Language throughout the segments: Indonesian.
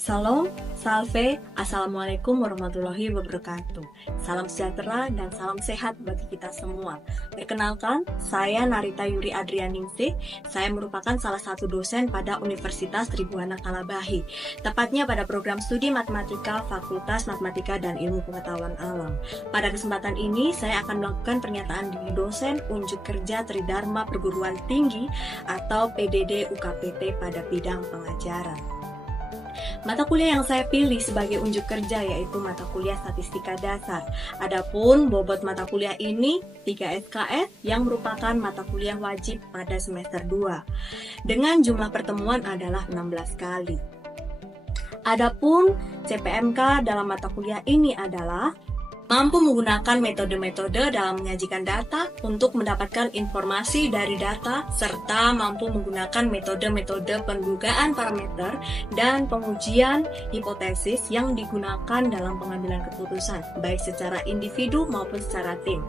Salam, salve, assalamualaikum warahmatullahi wabarakatuh. Salam sejahtera dan salam sehat bagi kita semua. Perkenalkan, saya Narita Yuri Adrianingsih. Saya merupakan salah satu dosen pada Universitas Tribuana Kalabahi, tepatnya pada program studi matematika Fakultas Matematika dan Ilmu Pengetahuan Alam. Pada kesempatan ini, saya akan melakukan pernyataan diri dosen unjuk kerja Tridharma Perguruan Tinggi atau PDD UKPT pada bidang pengajaran. Mata kuliah yang saya pilih sebagai unjuk kerja yaitu mata kuliah Statistika Dasar. Adapun bobot mata kuliah ini 3 SKS yang merupakan mata kuliah wajib pada semester 2 dengan jumlah pertemuan adalah 16 kali. Adapun CPMK dalam mata kuliah ini adalah mampu menggunakan metode-metode dalam menyajikan data untuk mendapatkan informasi dari data, serta mampu menggunakan metode-metode pendugaan parameter dan pengujian hipotesis yang digunakan dalam pengambilan keputusan, baik secara individu maupun secara tim.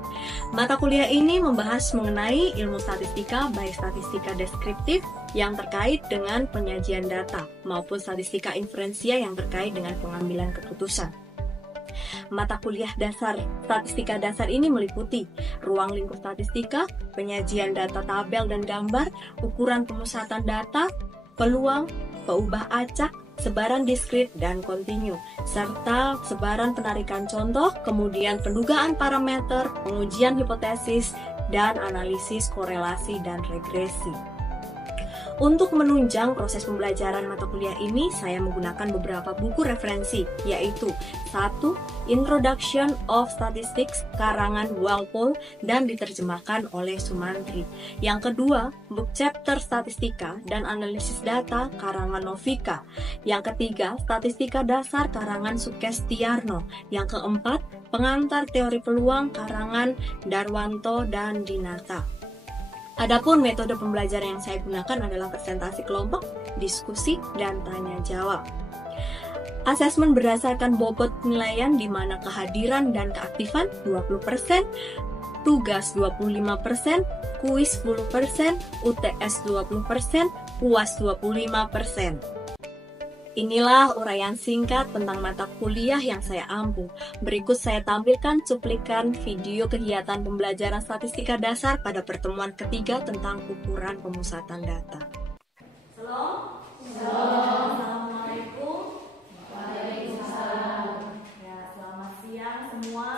Mata kuliah ini membahas mengenai ilmu statistika, baik statistika deskriptif yang terkait dengan penyajian data, maupun statistika inferensia yang terkait dengan pengambilan keputusan. Mata kuliah dasar Statistika Dasar ini meliputi ruang lingkup statistika, penyajian data tabel dan gambar, ukuran pemusatan data, peluang, peubah acak, sebaran diskrit dan kontinu, serta sebaran penarikan contoh, kemudian pendugaan parameter, pengujian hipotesis, dan analisis korelasi dan regresi. Untuk menunjang proses pembelajaran mata kuliah ini, saya menggunakan beberapa buku referensi, yaitu 1. Introduction of Statistics karangan Walpole dan diterjemahkan oleh Sumantri. Yang kedua, Book Chapter Statistika dan Analisis Data karangan Novika. Yang ketiga, Statistika Dasar karangan Sukestiarno. Yang keempat, Pengantar Teori Peluang karangan Darwanto dan Dinata. Adapun metode pembelajaran yang saya gunakan adalah presentasi kelompok, diskusi, dan tanya jawab. Asesmen berdasarkan bobot penilaian di mana kehadiran dan keaktifan 20%, tugas 25%, kuis 10%, UTS 20%, UAS 25%. Inilah uraian singkat tentang mata kuliah yang saya ampu. Berikut saya tampilkan cuplikan video kegiatan pembelajaran statistika dasar pada pertemuan ketiga tentang ukuran pemusatan data. Halo. Assalamualaikum. Waalaikumsalam. Ya, selamat siang semua.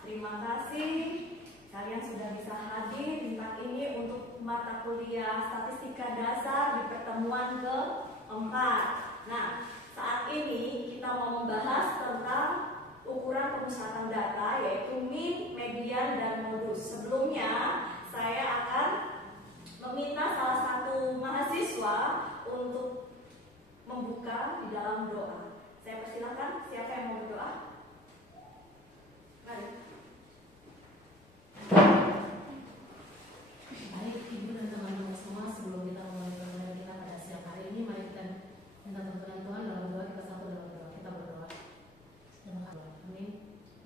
Terima kasih kalian sudah bisa hadir tentang ini untuk mata kuliah statistika dasar di pertemuan keempat. Nah, saat ini kita mau membahas tentang ukuran pemusatan data, yaitu mean, median, dan modus. Sebelumnya, saya akan meminta salah satu mahasiswa untuk membuka di dalam doa. Saya persilakan, siapa yang mau berdoa? Mari. Baik, Ibu dan teman-teman semua, sebelum kita mulai pembelajaran kita pada siang hari ini, mari kita minta tuntunan Tuhan dalam doa. Kita satu dalam doa, kita berdoa. Amin.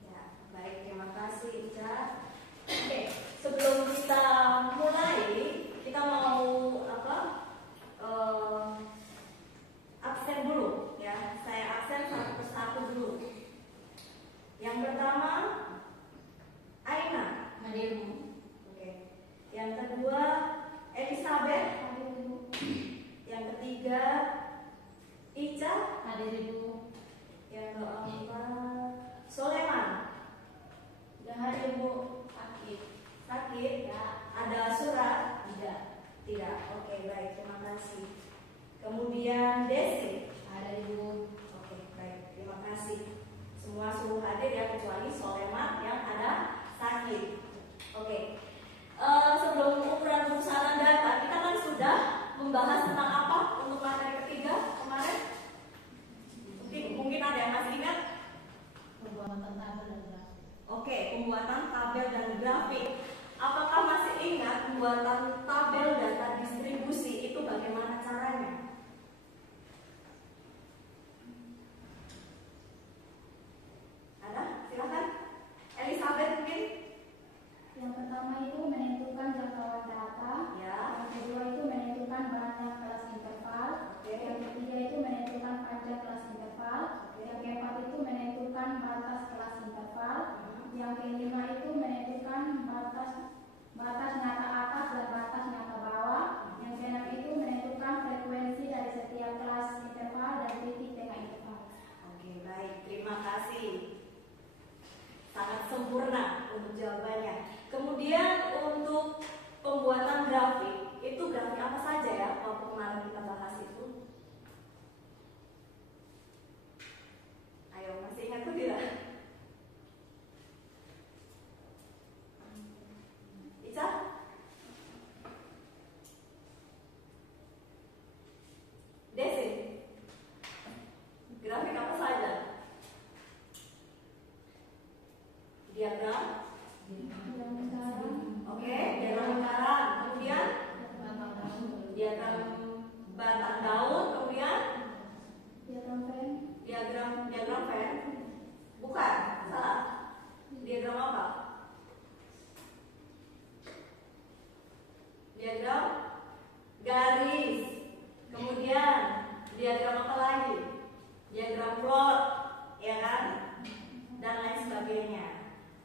Ya, baik, terima kasih Ica. Oke, sebelum kita mulai, kita mau absen dulu, ya. Saya absen satu persatu dulu. Yang pertama, Aina. Hadir, Bu. Oke. Yang kedua, Elizabeth. Hadir, Bu. Yang ketiga, Ica. Hadir, Ibu. Yang keempat, Soleman. Sudah hadir, Bu. Sakit? Ya. Ada surat? Tidak. Tidak. Oke, baik. Terima kasih. Kemudian Desi. Ada, Ibu. Oke, baik. Terima kasih. Semua suruh hadir ya, kecuali Soleman yang ada sakit. Oke. Sebelum ukuran pemusatan data, kita kan sudah membahas tentang apa untuk materi ketiga kemarin? Mungkin ada yang masih ingat? Pembuatan tabel dan grafik. Oke, pembuatan tabel dan grafik. Apakah masih ingat pembuatan tabel data distribusi itu bagaimana cara benar untuk jawabannya. Kemudian untuk pembuatan grafik, itu grafik apa saja ya waktu kemarin kita bahas itu? Ayo, masih ingat atau tidak? Ica? Desi? Grafik apa saja? Diagram? Oke, diagram lingkaran. Kemudian diagram batang daun. Kemudian diagram Venn. Bukan, salah. Diagram apa? Diagram garis. Kemudian diagram apa lagi? Diagram plot, ya kan? Dan lain sebagainya.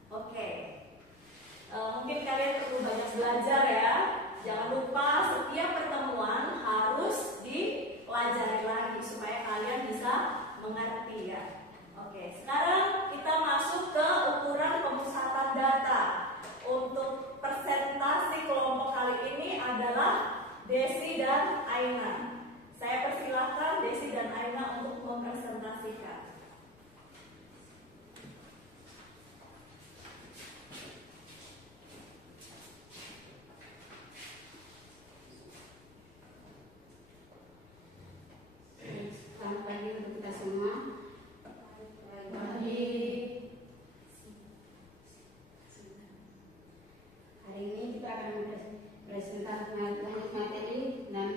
Oke. Mungkin kalian perlu banyak belajar ya. Jangan lupa setiap pertemuan harus dipelajari lagi supaya kalian bisa mengerti ya. Oke, sekarang kita masuk ke ukuran pemusatan data. Untuk presentasi kelompok kali ini adalah Desi dan Aina. Saya persilahkan Desi dan Aina untuk mempresentasikan. Selamat pagi untuk kita semua. Hari ini kita akan mempresentasikan materi dan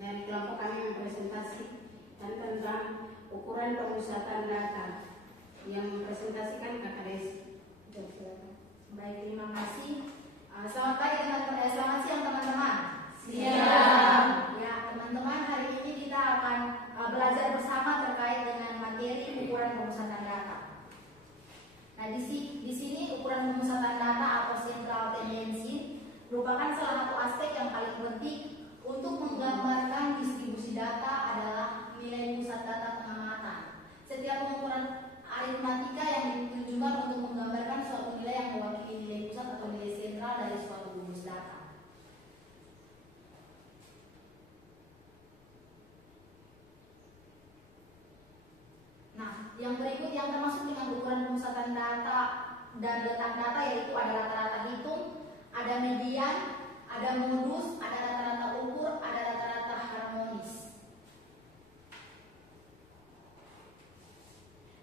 dari kelompok kami mempresentasikan tentang ukuran pemusatan data. Yang mempresentasikan Kakak Desi. Baik, terima kasih. Selamat pagi selamat siang teman-teman. Siang. Ya, teman-teman, hari ini kita akan belajar bersama terkait dengan materi ukuran pemusatan data. Nah, di sini ukuran pemusatan data atau central tendency merupakan salah satu aspek yang paling penting untuk menggambarkan distribusi data adalah nilai pusat data pengamatan. Setiap pengukuran aritmatika yang ditujukan untuk menggambarkan suatu nilai yang mewakili nilai pusat atau nilai sentral dari suatu rumus data. Nah, yang berikut yang termasuk dengan ukuran pemusatan data dan letak data yaitu ada rata-rata hitung, ada median, ada modus, ada rata-rata ukur, ada rata-rata harmonis.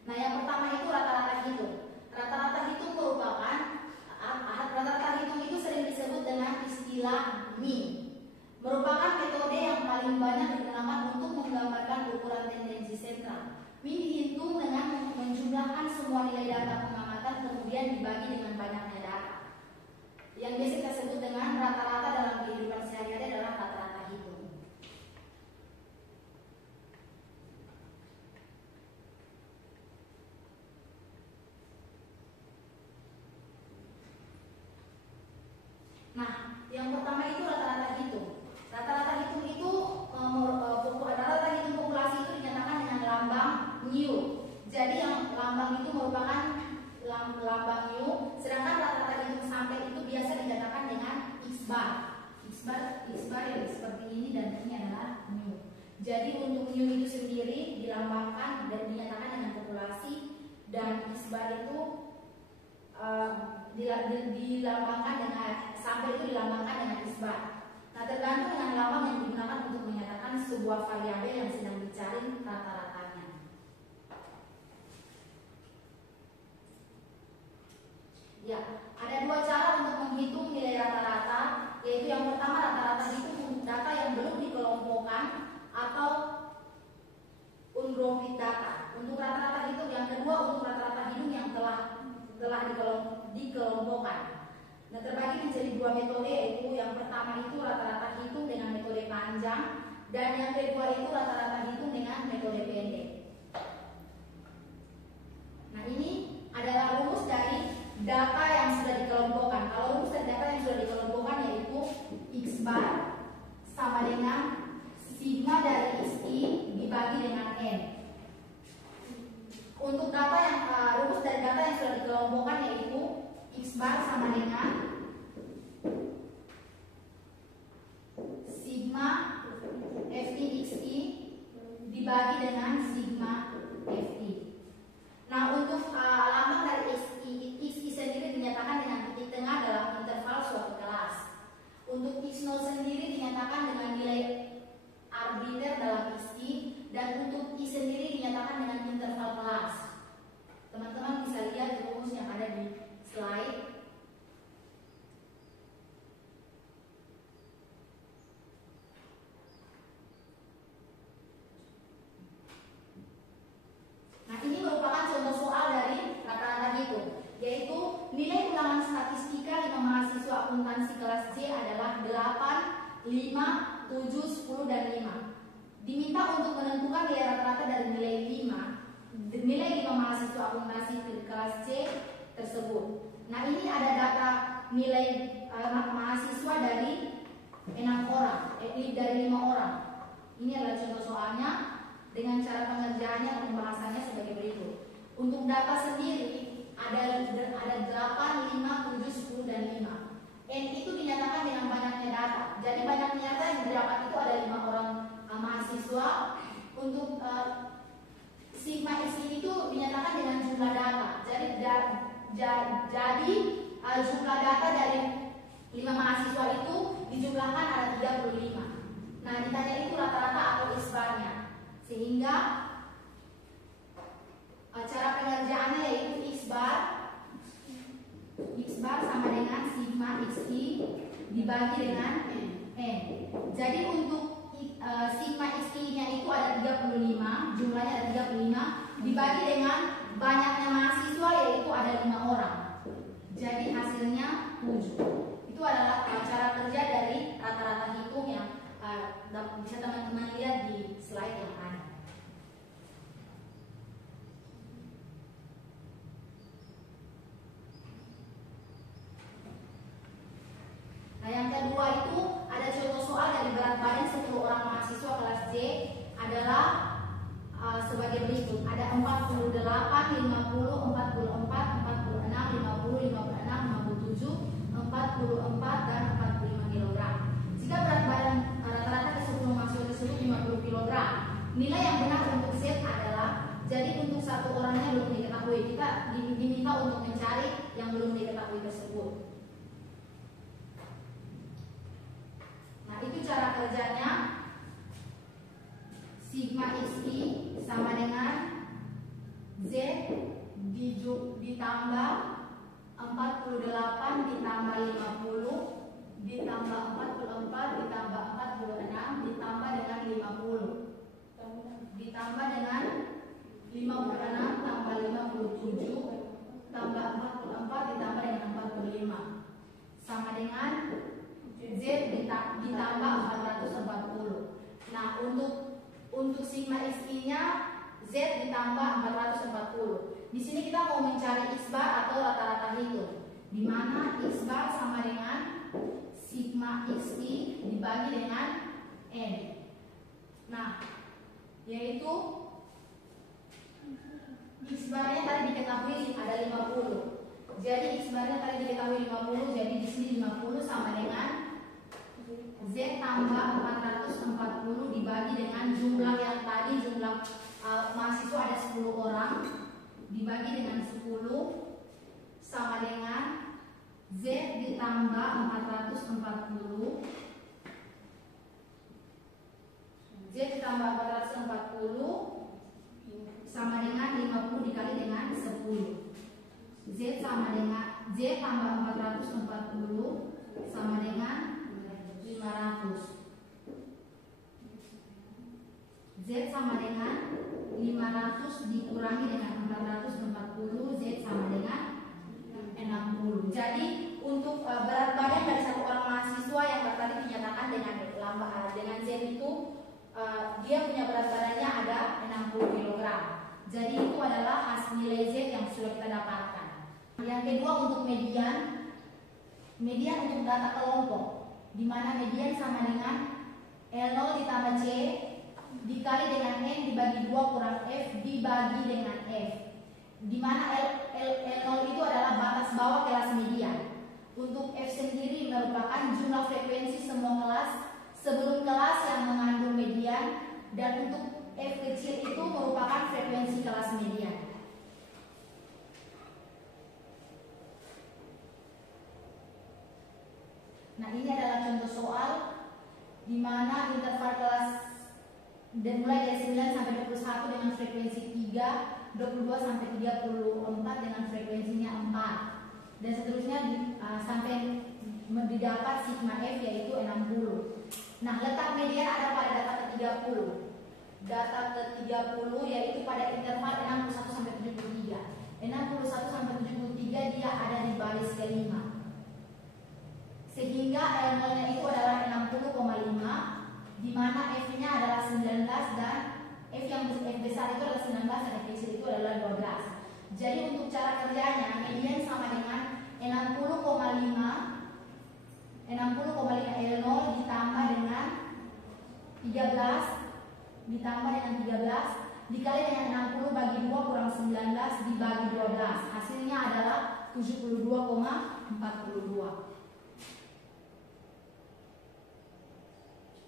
Nah, yang pertama itu rata-rata hitung. Rata-rata hitung merupakan rata-rata hitung itu sering disebut dengan istilah mean. Merupakan metode yang paling banyak digunakan untuk menggambarkan ukuran tendensi sentral. Mean dihitung dengan menjumlahkan semua nilai data pengamatan kemudian dibagi dengan banyaknya data. Yang biasa kita sebut dengan rata-rata dalam kehidupan sehari-hari adalah rata-rata hitung. Nah, yang pertama itu rata-rata hitung. Rata-rata hitung itu rata-rata hitung populasi itu dinyatakan dengan lambang new. Jadi yang lambang itu merupakan lambang new, sedangkan rata-rata hitung sampel itu biasa dinyatakan dengan X bar. X bar yang seperti ini dan ini adalah new. Jadi untuk new itu sendiri dilambangkan dan dinyatakan dengan populasi, dan X bar itu dilambangkan dengan sampel itu dilambangkan dengan X bar. Nah, tergantung dengan lambang yang digunakan untuk menyatakan sebuah variabel yang sedang dicari rata-ratanya. Ya, ada dua cara untuk menghitung nilai rata-rata, yaitu yang pertama rata-rata itu data yang belum dikelompokkan atau ungrouped data. Untuk rata-rata hitung yang kedua untuk rata-rata hitung yang telah dikelompokkan. Nah, terbagi menjadi dua metode, yaitu yang pertama itu rata-rata hitung dengan metode panjang dan yang kedua itu rata-rata hitung dengan metode pendek. Nah, ini adalah rumus dari data yang sudah dikelompokkan. Kalau rumus dari data yang sudah dikelompokkan yaitu X bar sama dengan sigma dari XI dibagi dengan N. Untuk data yang rumus dari data yang sudah dikelompokkan yaitu X bar sama dengan sigma FI XI dibagi dengan sigma FI. Nah, untuk lambang dari XI sendiri dinyatakan dengan titik tengah dalam interval suatu kelas. Untuk X0 sendiri dinyatakan dengan nilai arbiter dalam XI, dan untuk I sendiri dinyatakan dengan interval kelas. Teman-teman bisa lihat rumus yang ada di slide. Nah, ini merupakan contoh soal dari rata-rata hitung, yaitu nilai ulangan statistika 5 mahasiswa akuntansi kelas C adalah 8, 5, 7, 10, dan 5. Diminta untuk menentukan nilai rata-rata dari nilai 5 mahasiswa akuntansi kelas C tersebut. Nah, ini ada data nilai mahasiswa dari 6 orang, dari 5 orang. Ini adalah contoh soalnya dengan cara pengerjaannya atau pembahasannya sebagai berikut. Untuk data sendiri ada 8, 5, 7, 10, dan 5. N itu dinyatakan dengan banyaknya data. Jadi banyaknya data yang didapat itu ada 5 orang mahasiswa. Untuk sigma X itu dinyatakan dengan jumlah data. Jadi jumlah data dari 5 mahasiswa itu dijumlahkan ada 35. Nah, ditanya itu rata-rata atau X-barnya. Sehingga cara pengerjaannya yaitu X-bar sama dengan sigma XI dibagi dengan N. Jadi untuk sigma XI-nya itu ada 35, jumlahnya ada 35, dibagi dengan banyaknya mahasiswa yaitu ada 5 orang. Jadi hasilnya 7. Itu adalah cara kerja dari rata-rata hitung yang bisa teman-teman lihat di slide yang ada. Nah, yang kedua itu ada contoh soal dari berat badan 10 orang mahasiswa kelas C adalah sebagai berikut. Ada 48, 50, 44, 46, 50, 56, 57, 44, dan 45 kg. Jika berat badan rata-rata ke 10 mahasiswa tersebut 50 kg, nilai yang benar untuk Z adalah, jadi untuk satu orangnya belum diketahui, kita diminta untuk mencari yang belum diketahui tersebut. Nah, itu cara kerjanya. Sigma XI sama dengan Z ditambah 48 ditambah 50 ditambah 44 ditambah 46 ditambah dengan 50 ditambah dengan 56 tambah 57 tambah 44 ditambah dengan 45 sama dengan Z ditambah 440. Nah, untuk sigma XI-nya Z ditambah 440. Di sini kita mau mencari X-bar atau rata-rata hitung, di mana X-bar sama dengan sigma XI dibagi dengan N. Nah, yaitu X-barnya tadi diketahui ada 50. Jadi X-barnya tadi diketahui 50, jadi di sini 50 sama dengan Z tambah 440 dibagi dengan jumlah yang tadi, jumlah mahasiswa ada 10 orang, dibagi dengan 10 sama dengan Z ditambah 440 Z ditambah 440 sama dengan 50 dikali dengan 10. Z sama dengan Z tambah 440 sama dengan 500. Z sama dengan 500 dikurangi dengan 440, Z sama dengan 60. Jadi untuk berat badan dari satu orang mahasiswa yang tadi dinyatakan dengan Z itu dia punya berat badannya ada 60 kg. Jadi itu adalah hasil nilai Z yang sudah kita dapatkan. Yang kedua untuk median untuk data kelompok, di mana median sama dengan L0 ditambah C dikali dengan N dibagi 2 kurang F dibagi dengan F. di mana L0 itu adalah batas bawah kelas median. Untuk F sendiri merupakan jumlah frekuensi semua kelas sebelum kelas yang mengandung median, dan untuk F kecil itu merupakan frekuensi kelas median. Nah, ini adalah contoh soal di mana interval kelas dan mulai dari 9 sampai 21 dengan frekuensi 3, 22 sampai 34 dengan frekuensinya 4, dan seterusnya sampai didapat sigma F yaitu 60. Nah, letak median ada pada data ke-30. Data ke-30 yaitu pada interval 61 sampai 73. 61 sampai 73 dia ada di baris kelima. Sehingga L0-nya itu adalah 60,5, di mana F-nya adalah 19 dan F besar itu adalah 19 dan F kecil itu adalah 12. Jadi untuk cara kerjanya median sama dengan 60,5 L0 ditambah dengan 13 dikali dengan 60 bagi 2 kurang 19 dibagi 12. Hasilnya adalah 72,42.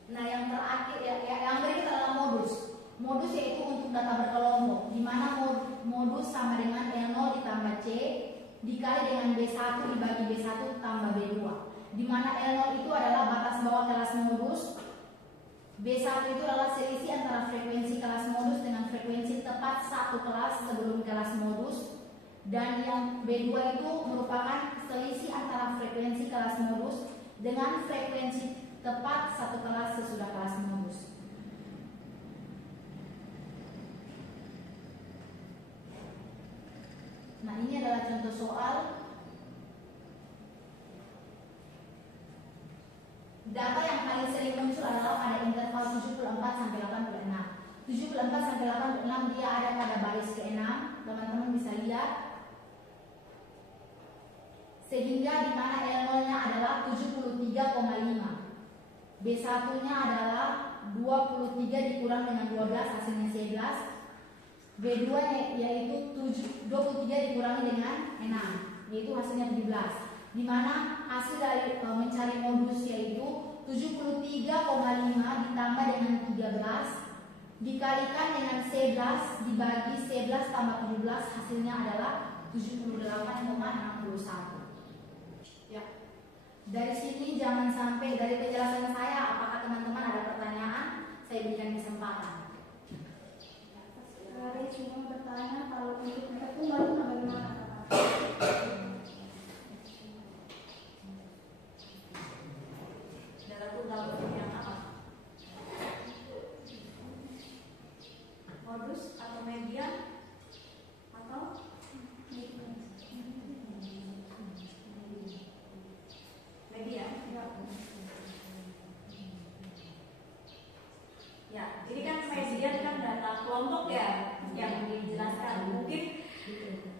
Nah, yang terakhir yang berikut adalah modus. Modus yaitu untuk data berkelompok, di mana modus sama dengan L0 ditambah C dikali dengan B1 dibagi B1 tambah B2. Di mana L0 itu adalah batas bawah kelas modus, B1 itu adalah selisih antara frekuensi kelas modus dengan frekuensi tepat satu kelas sebelum kelas modus, dan yang B2 itu merupakan selisih antara frekuensi kelas modus dengan frekuensi tepat satu kelas sesudah kelas modus. Nah, ini adalah contoh soal. Data yang paling sering muncul adalah pada interval 74 sampai 86. 74 sampai 86 dia ada pada baris ke-6. Teman-teman bisa lihat. Sehingga di mana L0-nya adalah 73,5. B1-nya adalah 23 dikurang dengan 12 hasilnya 11. B2-nya yaitu 23 dikurangi dengan 6 yaitu hasilnya 17. Di mana hasil dari mencari modus yaitu 73,5 ditambah dengan 13 dikalikan dengan 11 dibagi 11 tambah 17 hasilnya adalah 78,61. Ya. Dari sini jangan sampai dari penjelasan saya, apakah teman-teman ada pertanyaan? Saya berikan kesempatan. Dari semua bertanya kalau untuk data tunggal itu bagaimana? Data tunggal yang apa? Modus atau median atau median? Ya, ini kan median kan data kelompok ya yang dijelaskan. Mungkin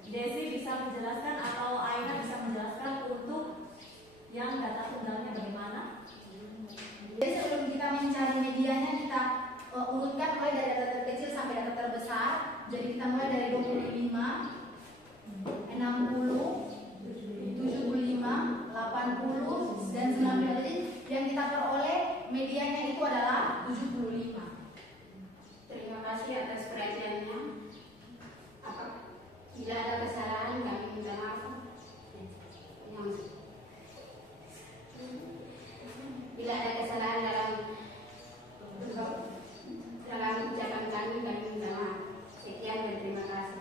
Desi bisa menjelaskan atau Aina bisa menjelaskan untuk yang data tunggalnya bagaimana? Jadi sebelum kita mencari mediannya kita urutkan mulai dari data terkecil sampai data terbesar. Jadi kita mulai dari 25, 60, 75, 80 dan 90. Jadi yang kita peroleh mediannya itu adalah 75. Terima kasih atas perhatiannya. Bila ada kesalahan kami minta maaf. Bila ada kesalahan dalam ucapan kami minta maaf. Sekian dan terima kasih.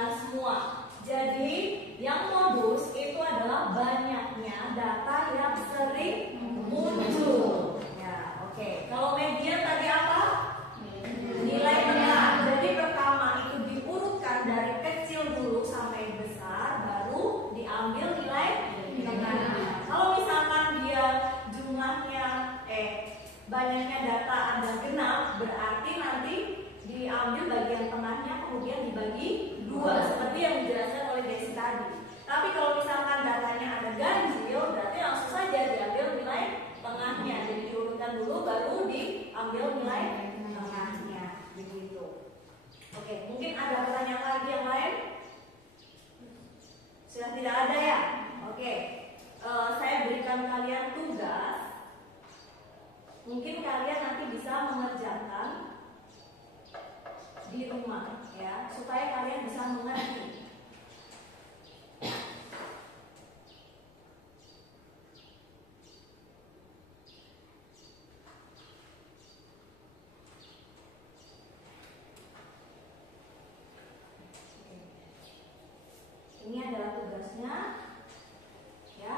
kita semua. Jadi yang modus itu adalah banyaknya data yang sering muncul. Ya, oke. Kalau median tadi apa? Nilai tengah. Jadi pertama itu diurutkan dari kecil dulu sampai besar, baru diambil nilai tengah. Kalau misalkan dia jumlahnya banyaknya data ada genap, berarti nanti diambil bagian tengahnya kemudian dibagi 2 seperti yang dijelaskan oleh Desi tadi. Tapi kalau misalkan datanya ada ganjil, berarti langsung saja diambil nilai tengahnya. Jadi diurutkan dulu baru diambil nilai tengahnya. Begitu. Oke, mungkin ada pertanyaan lagi yang lain? Sudah tidak ada ya? Oke. Saya berikan kalian tugas. Mungkin kalian nanti bisa mengerjakan di rumah ya, supaya kalian bisa mengerti. Ini adalah tugasnya ya.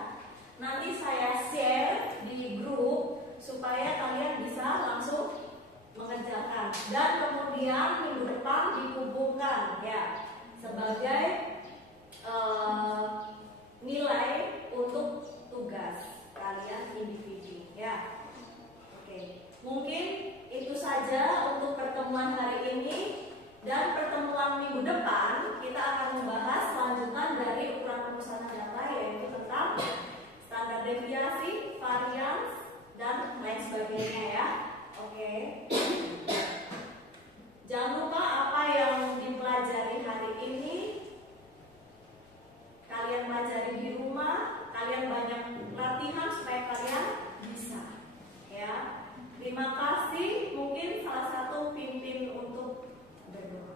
Nanti saya share di grup supaya kalian bisa langsung mengerjakan, dan kemudian minggu depan dikumpulkan ya sebagai nilai untuk tugas kalian individu ya. Oke, mungkin itu saja untuk pertemuan hari ini, dan pertemuan minggu depan kita akan membahas lanjutan dari ukuran pemesanan data, yaitu tentang standar deviasi, varians, dan lain sebagainya ya. Oke. Jangan lupa apa yang dipelajari hari ini kalian pelajari di rumah, kalian banyak latihan supaya kalian bisa ya. Terima kasih. Mungkin salah satu pimpin untuk berdoa.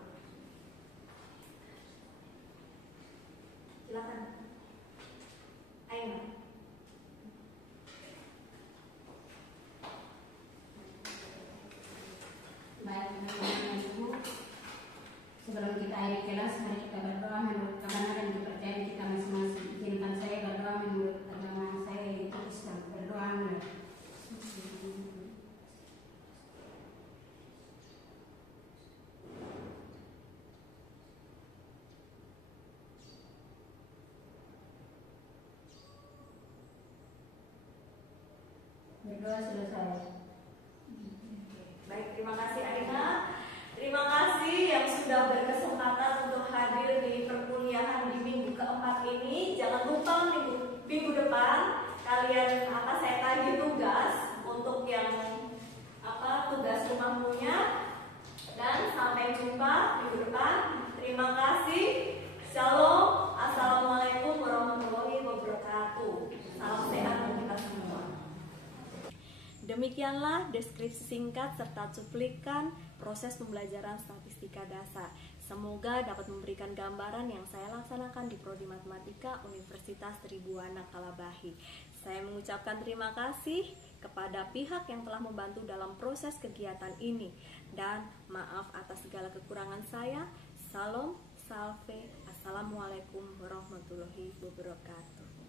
Silakan. Aina. Baik, teman-teman Ibu, sebelum kita akhiri kelas, mari kita berdoa menurut agama dan kepercayaan kita masing-masing. Izinkan saya berdoa menurut agama saya, yaitu Islam. Berdoa menurut berdoa selesai. Baik, terima kasih Aina. Terima kasih yang sudah berkesempatan untuk hadir di perkuliahan di minggu keempat ini. Jangan lupa minggu depan kalian saya tagih tugas untuk yang tugas rumah punya, dan sampai jumpa minggu depan. Terima kasih. Shalom. Assalamualaikum warahmatullahi wabarakatuh. Salam sehat untuk kita semua. Demikianlah deskripsi singkat serta cuplikan proses pembelajaran statistika dasar. Semoga dapat memberikan gambaran yang saya laksanakan di Prodi Matematika Universitas Tribuana Kalabahi. Saya mengucapkan terima kasih kepada pihak yang telah membantu dalam proses kegiatan ini, dan maaf atas segala kekurangan saya. Salam, salve, assalamualaikum warahmatullahi wabarakatuh.